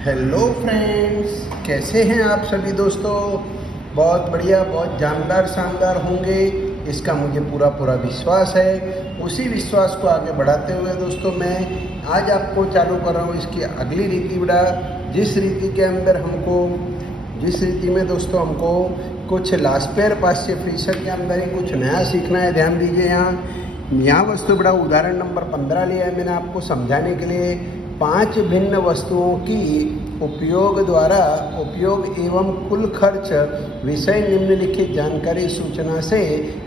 Hello friends, कैसे हैं आप सभी दोस्तों। बहुत बढ़िया, बहुत जानदार शानदार होंगे, इसका मुझे पूरा विश्वास है। उसी विश्वास को आगे बढ़ाते हुए दोस्तों मैं आज आपको चालू कर रहा हूँ इसकी अगली रीति बड़ा। जिस रीति के अंदर जिस रीति में दोस्तों हमको कुछ लास्पेयर पाश्य फ्रीसर के अंदर ही कुछ नया सीखना है। ध्यान दीजिए, यहाँ वस्तु बड़ा उदाहरण नंबर 15 लिया है मैंने आपको समझाने के लिए। 5 भिन्न वस्तुओं की उपयोग एवं कुल खर्च विषय निम्नलिखित जानकारी सूचना से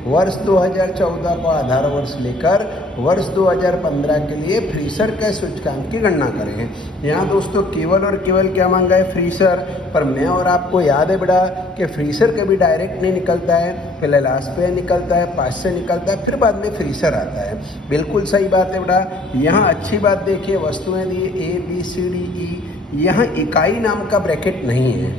वर्ष 2014 को आधार वर्ष लेकर वर्ष 2015 के लिए फ्रीसर के सूचकांक की गणना करें। यहाँ दोस्तों केवल और केवल क्या मांगा है, फ्रीसर। पर मैं और आपको याद है बेटा कि फ्रीसर कभी डायरेक्ट नहीं निकलता है, पहले लास्पेयर निकलता है, पाश्य निकलता है, फिर बाद में फ्रीसर आता है। बिल्कुल सही बात है बेटा। यहाँ अच्छी बात देखिए, वस्तुएं दी ABCDE, यहाँ इकाई नाम का ब्रैकेट नहीं है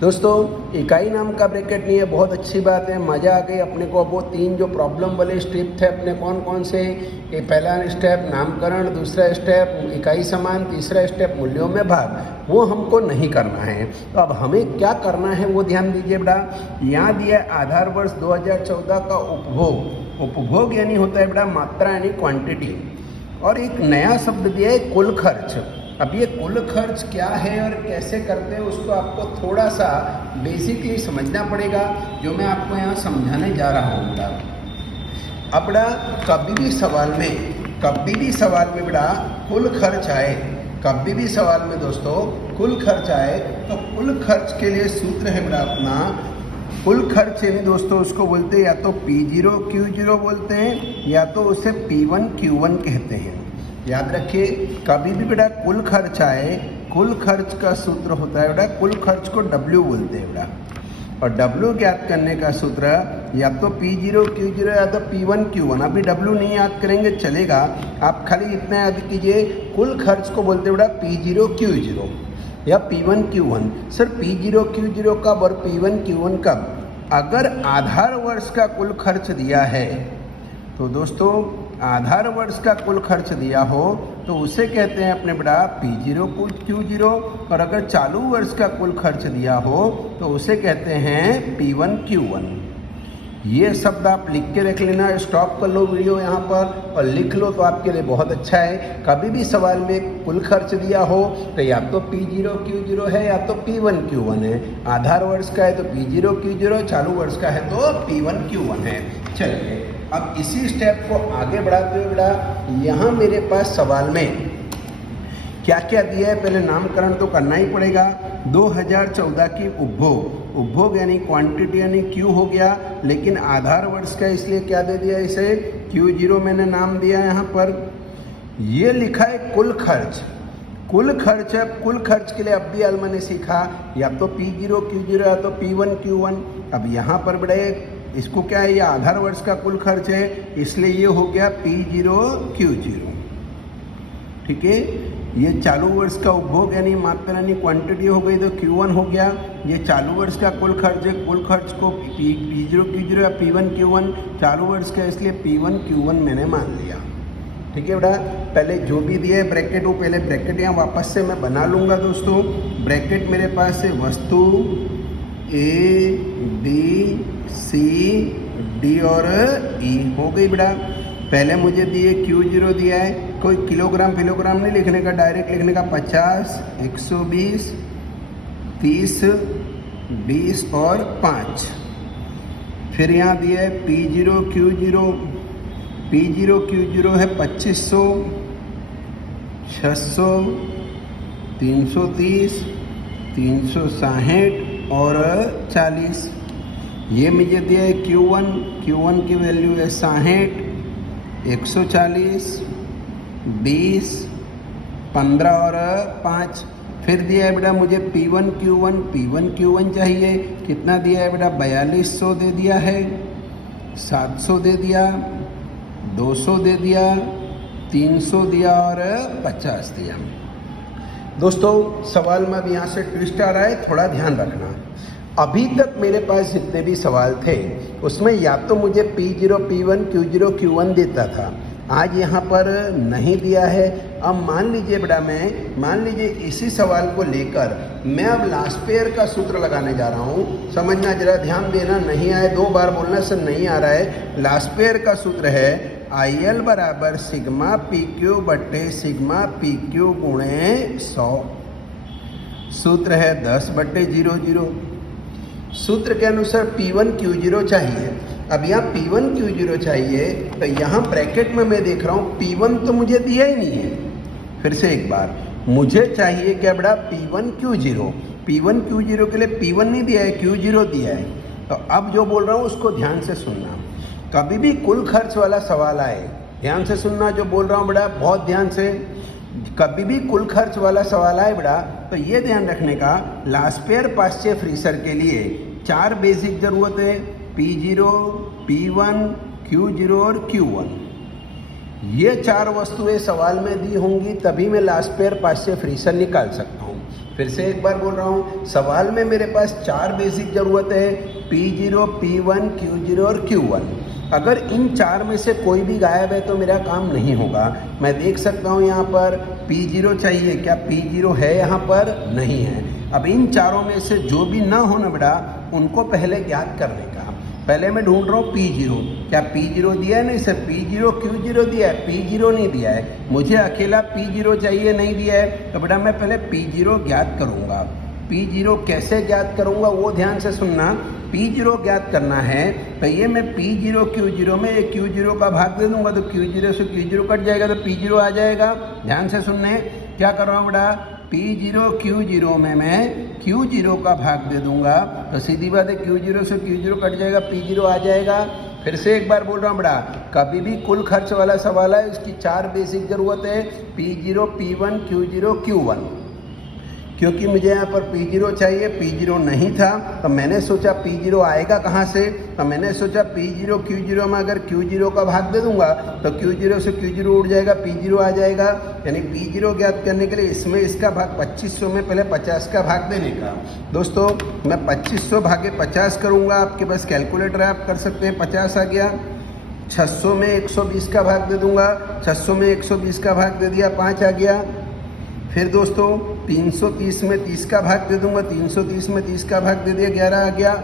दोस्तों, इकाई नाम का ब्रैकेट नहीं है। बहुत अच्छी बात है, मज़ा आ गई अपने को। अब वो 3 जो प्रॉब्लम वाले स्टेप थे अपने कौन कौन से, ये पहला स्टेप नामकरण, दूसरा स्टेप इकाई समान, तीसरा स्टेप मूल्यों में भाग, वो हमको नहीं करना है। तो अब हमें क्या करना है वो ध्यान दीजिए बेटा। यहाँ दिया आधार वर्ष 2014 का उपभोग यानी होता है बेटा मात्रा यानी क्वांटिटी, और एक नया शब्द दिया है कुल खर्च। अब ये कुल खर्च क्या है और कैसे करते हैं उसको आपको थोड़ा सा बेसिकली समझना पड़ेगा, जो मैं आपको यहाँ समझाने जा रहा हूँ बेटा। अब बेटा कभी भी सवाल में बेटा कुल खर्च आए, कभी भी सवाल में दोस्तों कुल खर्च आए तो कुल खर्च के लिए सूत्र है बेटा अपना। कुल खर्च यानी दोस्तों उसको बोलते हैं या तो P0 Q0 बोलते हैं, या तो उसे P1 Q1 कहते हैं। याद रखिए, कभी भी बेटा कुल खर्च आए, कुल खर्च का सूत्र होता है बेटा, कुल खर्च को W बोलते हैं बेटा। और W ज्ञात करने का सूत्र या तो P0 Q0 या तो P1 Q1। अभी W नहीं याद करेंगे चलेगा, आप खाली इतना याद कीजिए, कुल खर्च को बोलते हैं बेटा P0 Q0 या P1 Q1। Sir P0 Q0 कब और P1 Q1 कब? अगर आधार वर्ष का कुल खर्च दिया है तो दोस्तों आधार वर्ष का कुल खर्च दिया हो तो उसे कहते हैं अपने बेटा P0 Q0, और अगर चालू वर्ष का कुल खर्च दिया हो तो उसे कहते हैं P1 Q1। ये शब्द आप लिख के रख लेना, स्टॉप कर लो वीडियो यहाँ पर और लिख लो तो आपके लिए बहुत अच्छा है। कभी भी सवाल में कुल खर्च दिया हो तो या तो P0 Q0 है या तो P1 Q1 है। आधार वर्ष का है तो P0 Q0, चालू वर्ष का है तो P1 Q1 है। चलिए अब इसी स्टेप को आगे बढ़ाते हुए बेटा यहाँ मेरे पास सवाल में क्या क्या दिया है, पहले नामकरण तो करना ही पड़ेगा। 2014 की उपभोग यानी क्वांटिटी यानी Q हो गया, लेकिन आधार वर्ष का इसलिए क्या दे दिया, इसे Q0 मैंने नाम दिया यहाँ पर। ये लिखा है कुल खर्च। कुल खर्च के लिए अब भी अलमा ने सीखा या तो P0 Q0 या तो P1 Q1। अब यहाँ पर बड़े इसको क्या है, ये आधार वर्ष का कुल खर्च है, इसलिए ये हो गया P0 Q0। ठीक है, ये चालू वर्ष का उपभोग यानी मात्रा यानी क्वांटिटी हो गई तो Q1 हो गया। ये चालू वर्ष का कुल खर्च है, कुल खर्च को P0 Q0 या P1 Q1, चालू वर्ष का इसलिए P1 Q1 मैंने मान लिया। ठीक है बेटा, पहले जो भी दिया है ब्रैकेट, वो पहले ब्रैकेट यहाँ वापस से मैं बना लूँगा दोस्तों। ब्रैकेट मेरे पास है वस्तु ABCD और E हो गई बेटा। पहले मुझे दिए Q0 दिया है, कोई किलोग्राम नहीं लिखने का, डायरेक्ट लिखने का 50, 120, 30, 20 और 5। फिर यहाँ दिया है P0 Q0 है 2500, 600, 330, 360 और 40। ये मुझे दिया है Q1 की वैल्यू है 60, 140, 20, 15 और 5। फिर दिया है बेटा मुझे P1 Q1 चाहिए, कितना दिया है बेटा 4200 दे दिया है, 700 दे दिया, 200 दे दिया, 300 दिया और 50 दिया। दोस्तों सवाल में अब यहाँ से ट्विस्ट आ रहा है, थोड़ा ध्यान रखना। अभी तक मेरे पास जितने भी सवाल थे उसमें या तो मुझे P0 P1 Q0 Q1 देता था, आज यहाँ पर नहीं दिया है। अब मान लीजिए बेटा मान लीजिए इसी सवाल को लेकर मैं अब लास्ट पेयर का सूत्र लगाने जा रहा हूँ। समझना, जरा ध्यान देना, नहीं आए 2 बार बोलना से नहीं आ रहा है। लास्ट पेयर का सूत्र है IL बराबर सिग्मा PQ बट्टे सिग्मा PQ गुणे 100। सूत्र है 10/00। सूत्र के अनुसार P1 Q0 चाहिए। अब यहाँ P1 Q0 चाहिए तो यहाँ ब्रैकेट में मैं देख रहा हूँ P1 तो मुझे दिया ही नहीं है। फिर से एक बार, मुझे चाहिए क्या बेटा P1 Q0। P1 Q0 के लिए P1 नहीं दिया है, Q0 दिया है। तो अब जो बोल रहा हूँ उसको ध्यान से सुनना। कभी भी कुल खर्च वाला सवाल आए, ध्यान से सुनना जो बोल रहा हूँ बेटा, बहुत ध्यान से। कभी भी कुल खर्च वाला सवाल आए बेटा तो ये ध्यान रखने का, लास्ट पेयर पाश्चय फ्रीसर के लिए 4 बेसिक जरूरत है, P0, P1, Q0 और Q1। ये 4 वस्तुएं सवाल में दी होंगी तभी मैं लास्ट पेयर पाश्चय फ्रीसर निकाल सकता हूँ। फिर से एक बार बोल रहा हूँ, सवाल में मेरे पास 4 बेसिक जरूरत है, P0, P1, Q0 और Q1। अगर इन 4 में से कोई भी गायब है तो मेरा काम नहीं होगा। मैं देख सकता हूँ यहाँ पर P0 चाहिए, क्या P0 है यहाँ पर? नहीं है। अब इन चारों में से जो भी ना हो ना बेटा, उनको पहले ज्ञात करने का। पहले मैं ढूंढ रहा हूँ P0, क्या P0 दिया है? नहीं सर, P0 Q0 दिया है, P0 नहीं दिया है। मुझे अकेला P0 चाहिए, नहीं दिया है। तो बेटा मैं पहले P0 ज्ञात करूँगा। P0 कैसे ज्ञात करूँगा वो ध्यान से सुनना। P0 ज्ञात करना है तो ये मैं P0 Q0 में एक Q0 का भाग दे दूंगा तो Q0 से Q0 कट जाएगा तो P0 आ जाएगा। ध्यान से सुनने, क्या कर रहा हूँ बेटा, P0 Q0 में मैं Q0 का भाग दे दूंगा तो सीधी बात है Q0 से Q0 कट जाएगा, P0 आ जाएगा। फिर से एक बार बोल रहा हूँ बेटा, कभी भी कुल खर्च वाला सवाल है, उसकी 4 बेसिक जरूरत है, P0, P1, Q0, Q1। क्योंकि मुझे यहाँ पर P0 चाहिए, P0 नहीं था तो मैंने सोचा P0 आएगा कहाँ से, तो मैंने सोचा P0 Q0 में अगर Q0 का भाग दे दूंगा तो Q0 से Q0 उड़ जाएगा, P0 आ जाएगा। यानी P0 ज्ञात करने के लिए इसमें इसका भाग 2500 में पहले 50 का भाग देने का। दोस्तों मैं 2500 भागे 50 करूँगा, आपके पास कैलकुलेटर है आप कर सकते हैं। 50 आ गया। 600 में 120 का भाग दे दूंगा, 600 में 120 का भाग दे दिया, 5 आ गया। फिर दोस्तों 330 में 30 का भाग दे दूंगा, 330 में 30 का भाग दे दिया, 11 आ गया।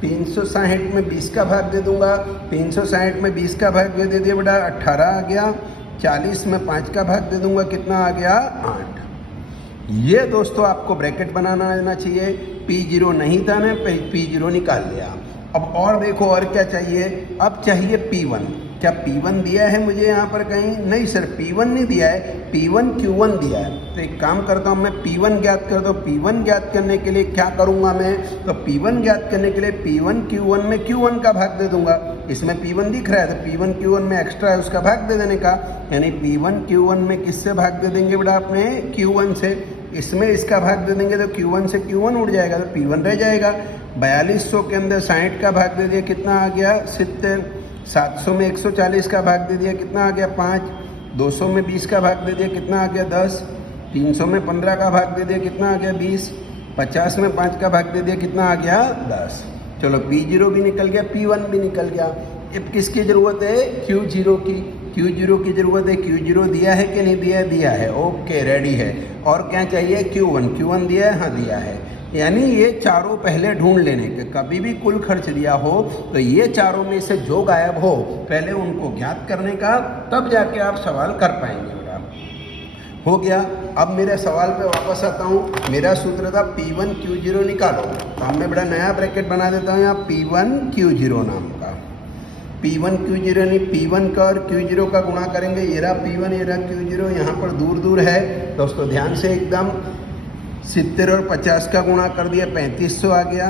360 में 20 का भाग दे दूंगा, 360 में 20 का भाग दे दिया बेटा, 18 आ गया। 40 में 5 का भाग दे दूंगा, कितना आ गया, 8। ये दोस्तों आपको ब्रैकेट बनाना आना चाहिए। P0 नहीं था ना, P0 निकाल लिया। अब और देखो और क्या चाहिए, अब चाहिए P1। क्या P1 दिया है मुझे यहाँ पर कहीं? नहीं सर, P1 नहीं दिया है, P1 Q1 दिया है। तो एक काम करता हूँ, मैं P1 ज्ञात करता हूँ। P1 ज्ञात करने के लिए क्या करूँगा मैं, तो P1 ज्ञात करने के लिए P1 Q1 में Q1 का भाग दे दूंगा। इसमें P1 दिख रहा है तो P1 Q1 में एक्स्ट्रा है उसका भाग दे देने का। यानी P1 Q1 में किससे भाग दे देंगे बेटा अपने? Q1 से। इसमें इसका भाग दे देंगे तो Q1 से Q1 उड़ जाएगा तो P1 रह जाएगा। 4200 के अंदर 60 का भाग दे दिया, कितना आ गया, 70। 700 में 140 का भाग दे दिया, कितना आ गया, 5। 200 में 20 का भाग दे दिया, कितना आ गया, 10। 300 में 15 का भाग दे दिया, कितना आ गया, 20। 50 में 5 का भाग दे दिया, कितना आ गया, 10। चलो P0 भी निकल गया, P1 भी निकल गया। अब किसकी ज़रूरत है? Q0 की। Q0 की ज़रूरत है। Q0 दिया है कि नहीं दिया है? दिया है। ओके, रेडी है। और क्या चाहिए? Q1। Q1 दिया है? हाँ दिया है। यानी ये चारों पहले ढूंढ लेने के। कभी भी कुल खर्च दिया हो तो ये चारों में से जो गायब हो पहले उनको ज्ञात करने का, तब जाके आप सवाल कर पाएंगे बेटा। हो गया। अब मेरे सवाल पे वापस आता हूँ। मेरा सूत्र था P1 Q0 निकालो, तो अब मैं बड़ा नया ब्रैकेट बना देता हूँ यहाँ P1 Q0 नाम का। P1 Q0 यानी P1 का और Q0 का गुणा करेंगे। ये रहा P1, ये रहा Q0, यहाँ पर दूर दूर है दोस्तों, ध्यान से एकदम। 70 और 50 का गुणा कर दिया, 3500 आ गया।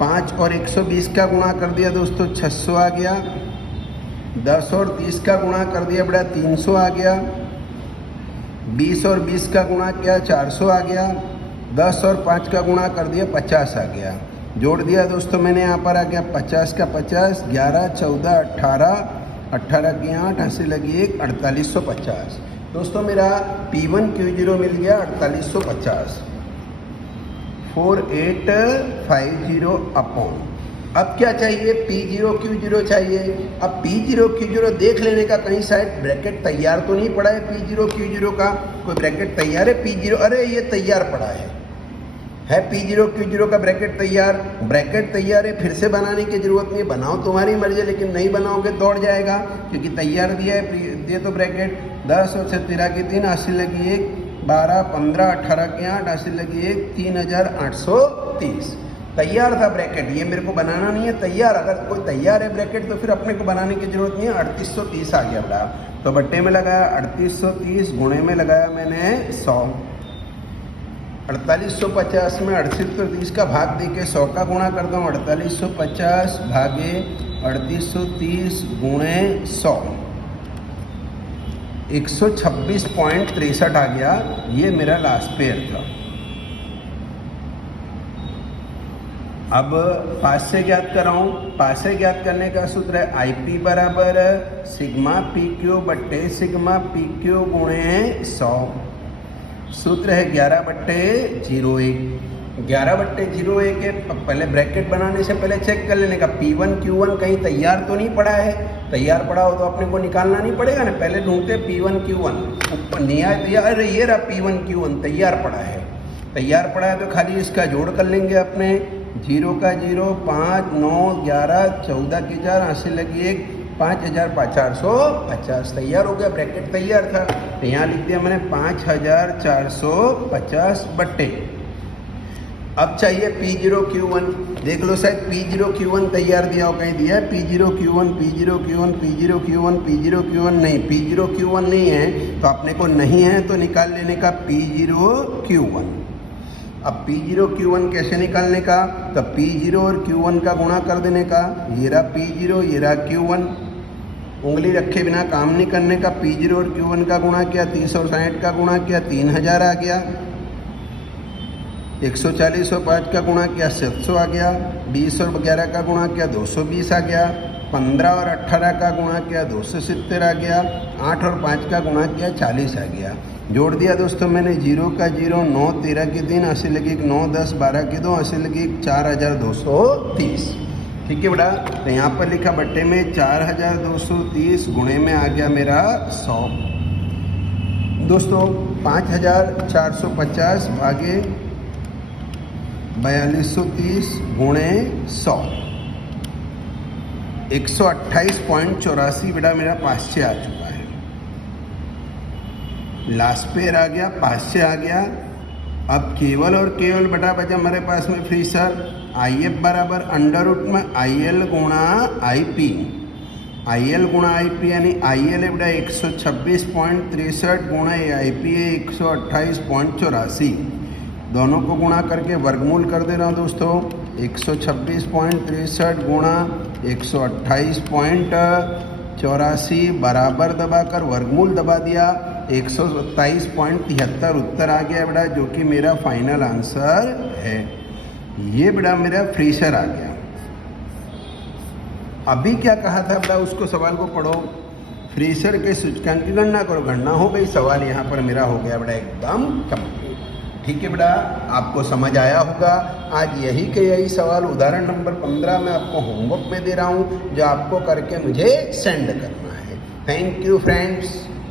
5 और 120 का गुणा कर दिया दोस्तों, 600 आ गया। 10 और 30 का गुणा कर दिया बेटा, 300 आ गया। 20 और 20 का गुणा किया, 400 आ गया। 10 और 5 का गुणा कर दिया, 50 आ गया। जोड़ दिया दोस्तों मैंने, यहाँ पर आ गया 50 का 50, 11, 14, 18, 18 की 8, हंसी लगी 1, 4850। दोस्तों मेरा P1 Q0 मिल गया 4850। 4850 अपॉन अब क्या चाहिए, P0 Q0 चाहिए। अब P0 Q0 देख लेने का, कहीं शायद ब्रैकेट तैयार तो नहीं पड़ा है P0 Q0 का, कोई ब्रैकेट तैयार है P0, अरे ये तैयार पड़ा है P0 Q0 का ब्रैकेट तैयार है, फिर से बनाने की जरूरत नहीं, बनाओ तुम्हारी मर्जी, लेकिन नहीं बनाओगे दौड़ जाएगा, क्योंकि तैयार दिया है। ये तो ब्रैकेट 10 और 13 की 3, 80 लगी 1, 12 15 18 की 8, 80 लगी 1, 3830 तैयार था ब्रैकेट। ये मेरे को बनाना नहीं है, तैयार। अगर कोई तैयार है ब्रैकेट तो फिर अपने को बनाने की जरूरत नहीं है। 3830 आ गया बड़ा, तो बट्टे में लगाया 3830, गुणे में लगाया मैंने 100। 4850 में 3830 का भाग दे के 100 का गुणा करता हूँ। 4850 भागे 3830 गुणे 100, 126.63 आ गया। ये मेरा लास्ट पेयर था। अब पास से ज्ञात कर रहा हूँ। पास से ज्ञात करने का सूत्र है IP बराबर सिग्मा PQ बट्टे सिग्मा PQ गुणे 100। सूत्र है 11/01। 11/01 है। पहले ब्रैकेट बनाने से पहले चेक कर लेने का P1 Q1 कहीं तैयार तो नहीं पड़ा है। तैयार पड़ा हो तो अपने को निकालना नहीं पड़ेगा ना, पहले ढूंढते P1 Q1, ऊपर निया दिया, अरे ये रहा P1 Q1 तैयार पड़ा है। तैयार पड़ा है तो खाली इसका जोड़ कर लेंगे अपने। 0 का 0, 5 9 11 14 की 4, 80 लगी 1, 5450 तैयार हो गया। ब्रैकेट तैयार था तो यहाँ लिख दिया मैंने 5450 बट्टे। अब चाहिए P0 Q1। देख लो शायद P0 Q1 तैयार दिया हो, कहीं दिया है P0 Q1 P0 Q1 P0 Q1 P0 Q1 नहीं, P0 Q1 नहीं है तो अपने को नहीं है तो निकाल लेने का P0 Q1। अब P0 Q1 कैसे निकालने का, तो P0 और Q1 का गुणा कर देने का। ये रहा P0, ये रहा Q1, उंगली रखे बिना काम नहीं करने का। P0 और Q1 का गुणा किया, 30 और 60 का गुणा किया, 3000 आ गया। 140 और 5 का गुणा किया, 700 आ गया। 20 और 11 का गुणा किया, 220 आ गया। 15 और 18 का गुणा किया, 270 आ गया। 8 और 5 का गुणा किया, 40 आ गया। जोड़ दिया दोस्तों मैंने। 0 का 0, 9 13 की 3, 80 लगी 9 10 12 की 2, 80 लगी 4230। ठीक है बेटा, तो यहाँ पर लिखा बट्टे में 4230, गुणे में आ गया मेरा 100। दोस्तों 5450 भागे 4230 गुणे 100, 128.84 बेटा मेरा पास से आ चुका है। लास्ट पेयर आ गया, पास से आ गया। अब केवल और केवल बटा बचा हमारे पास में फ्री सर IF बराबर अंडर रूट में IL गुणा IP। IL गुणा IP यानी IL है बेटा 126.63 गुणा IP है 128.84। दोनों को गुणा करके वर्गमूल कर दे रहा हूँ दोस्तों। 126.63 गुणा 128.84 बराबर दबाकर वर्गमूल दबा दिया। 127.73 उत्तर आ गया बेटा, जो कि मेरा फाइनल आंसर है। ये बेटा मेरा फ्रीसर आ गया। अभी क्या कहा था बेटा, उसको सवाल को पढ़ो। फ्रीसर के सूचकांक की गणना करो। गणना हो गई, सवाल यहाँ पर मेरा हो गया बेटा एकदम कंप्लीट। ठीक है बेटा, आपको समझ आया होगा। आज यही के यही सवाल उदाहरण नंबर 15 में आपको होमवर्क में दे रहा हूँ, जो आपको करके मुझे सेंड करना है। Thank you friends.